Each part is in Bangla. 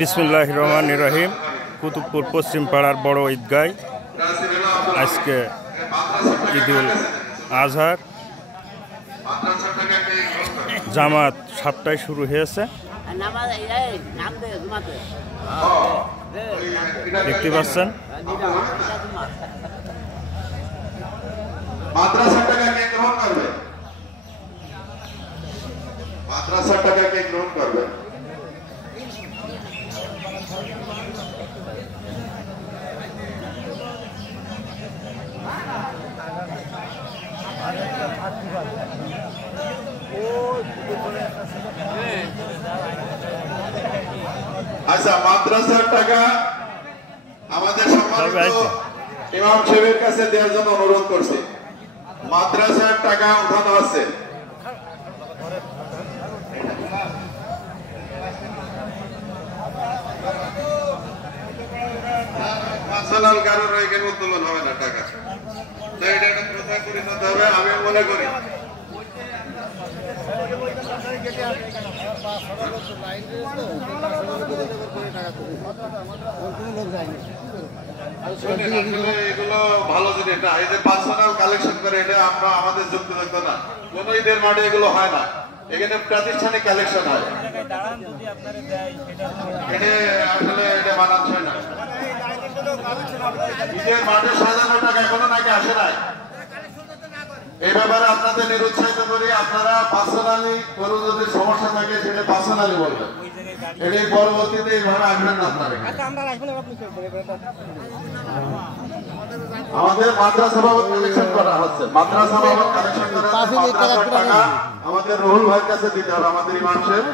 বিসমিল্লাহির রহমানির রহিম। কুতুবপুর পশ্চিম পাড়ার বড় ঈদগায় আজকে ঈদুল আজহার জামাত 7টায় শুরু হয়েছে। দেখতে পাচ্ছেন মাদ্রাসাটাকে গ্রহণ করবে, মাদ্রাসাটাকে গ্রহণ করবে। আচ্ছা, মাদ্রাসার টাকা আমাদের সম্মানিত ইমাম সাহেবের কাছে দেওয়ার জন্য অনুরোধ করছি। মাদ্রাসার টাকা উঠানো আছে। পার্সোনাল কারোর এখানে উত্তোলন হবে না টাকা, তো এটা একটা প্রথা পরিণত হবে আমি মনে করি। এগুলো ভালো জিনিস না, এই যে পার্সোনাল কালেকশন করে এটা আমরা আমাদের যুক্তিযুক্ত না। কোন ঈদের মাঠে এগুলো হয় না, এখানে প্রাতিষ্ঠানিক কালেকশন হয়। এটা আসলে এটা মানানসই না। ঈদের মাঠে সাজানো টাকা এখনো নাকি আসে নাই। এই ব্যাপারে আপনাদের নিরুৎসাহিত করি, আপনারা পার্সোনালি কোনো যদি সমস্যা থাকে সেটা পার্সোনালি বলবেন। এটাই পরবর্তীতে এইভাবে আসবেন না আপনারা। আমাদের মাদ্রাসা বাবদ কালেকশন করা হচ্ছে, মাদ্রাসা বাবদ কালেকশন করা হচ্ছে। মাদ্রাসার টাকা আমাদের রুহুল ভাইয়ের কাছে দিতে হবে, আমাদের ইমাম সাহেব।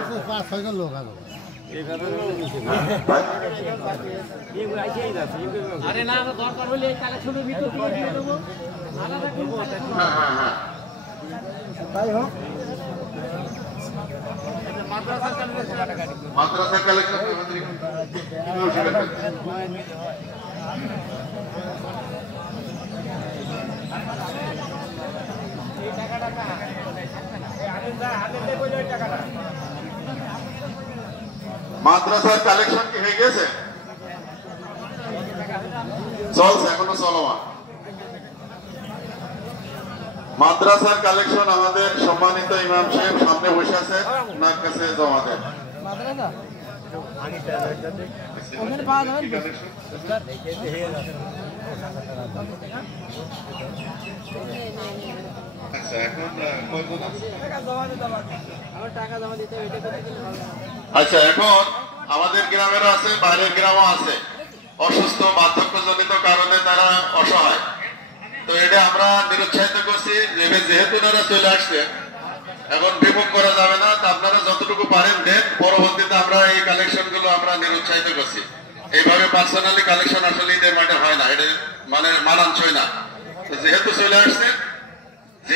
আরে না দরকার হলে কালেকশনের ভিতর দিয়ে দেবো। তাই হোক, মাদ্রাসা কালেকশন আমাদের ইমাম সাহেব। মাদ্রাসার কালেকশন কি হয়ে গেছে? চলছে, এখনো চলমান। মাদ্রাসার কালেকশন আমাদের সম্মানিত ইমাম সাহেব সামনে বসে আছে, ওনার কাছে জমা দেন। আচ্ছা, এখন আমাদের গ্রামেরও আছে, বাইরের গ্রামও আছে। অসুস্থ বার্ধক্যজনিত কারণে তারা অসহায়, তো এটা আমরা নিরুৎসাহিত করছি। যেহেতু ওনারা চলে আসছে, এখন বিমুখ করা যাবে না। আপনারা যতটুকু পারেন দেন, পরবর্তীতে আমরা এই কালেকশন গুলো আমরা নিরুৎসাহিত করছি। এইভাবে পার্সোনালি কালেকশন আসলে ঈদের মাঠে হয় না, এটা মানে মানানসই না। যেহেতু চলে আসছে